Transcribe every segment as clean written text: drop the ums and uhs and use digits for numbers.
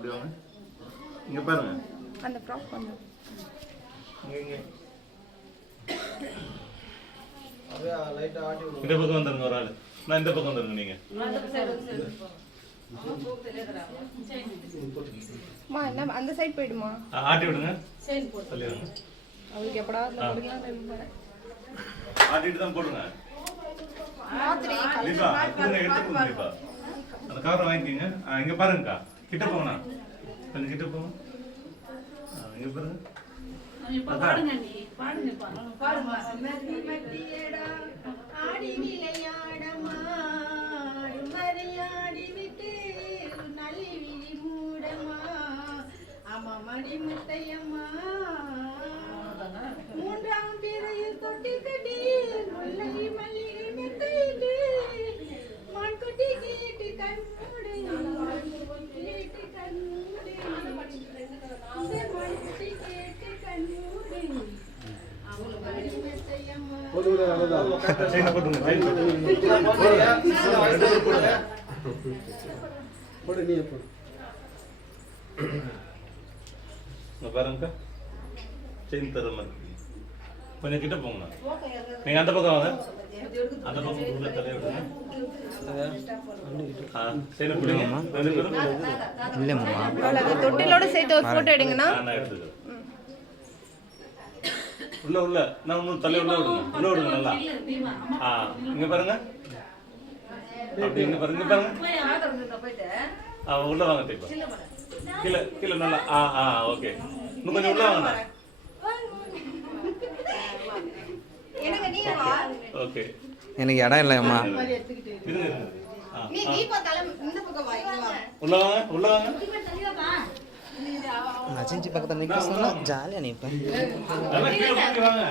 அப்படி வாங்க. இங்க பாருங்க. அந்த ஃப்ராக் வந்து இங்க இந்த பக்கம் வந்துருங்க ஒரு ஆள். நான் இந்த பக்கம் வந்துருங்க நீங்க. மா என்ன அந்த சைடு போய்டுமா? ஆட்டி விடுங்க. சரி போடு. சொல்லிடுங்க. அவளுக்கு எப்படா அதுல போடுங்கலாம் நினைப்பேன். ஆட்டிட்டு தான் போடுங்க. மாத்திரை தீபா, கொடுங்க எடுத்து கொடுங்க தீபா. அந்த கவரை வாங்கிக்கங்க. இங்க பாருங்கக்கா. கிட்ட போங்கண்ணா. கொஞ்சம் கிட்ட போங்க. இங்க பாருங்க. பாடுங்க நீ பாடுங்க பாடுமா மத்தியடா ஆடி விளையாடமா மரியாடி விட்டு நல்லி விழி மூடமா ஆமா மடி முத்தையம்மா மூன்றாம் பிறையில் தொட்டி கட்டி முல்லை மல்லிகை மெத்தையிட்டு மான்குட்டி கேட்டு கண்மூடு கேட்டு கண்மூடு மான்குட்டி கேட்டு கண்மூடு செயின் போடுங்க. செயின் போடு நீ போடு. இங்க பாருங்கக்கா. செயின் தர மாதிரி. கொஞ்சம் கிட்ட போங்க. நீங்க அந்த பக்கம் வாங்க. அந்த பக்கம் உள்ள தலைய விடுங்க. செயின் பிடிங்க. இல்ல மாமா அவ்வளவு தொட்டிலோட சேர்த்து ஒரு போட்டோ எடுங்கண்ணா. நான் எடுத்துக்கிறேன். உள்ள நான் இன்னும் தலைய உள்ள விடுங்க. உள்ள விடுங்க நல்லா. இங்க பாருங்க. அப்படி இங்க பாருங்க. இங்க பாருங்க. உள்ள வாங்க தீபா. கீழே நல்லா. ஓகே. இன்னும் கொஞ்சம் உள்ள வாங்க. எனக்கு நீங்க வா ஓகே. எனக்கு இடம் இல்லையம்மா. இருங்க. நீ தீபா தலை இந்த பக்கம் வா இங்க வா உள்ள வாங்க. உள்ள வாங்க. அஜிஞ்சி பக்கத்தில் நிற்க சொன்னா ஜாலியாக நிற்பேன். நல்லா கீழே போய் வாங்க.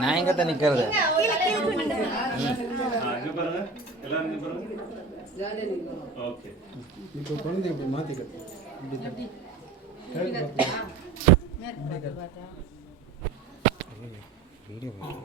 நான் எங்கே தான் நிற்கிறது? இங்க பாருங்க. எல்லாரும் இங்க பாருங்க. ஓகே. இப்போ குழந்தை இப்படி மாற்றிக்க வீடியோ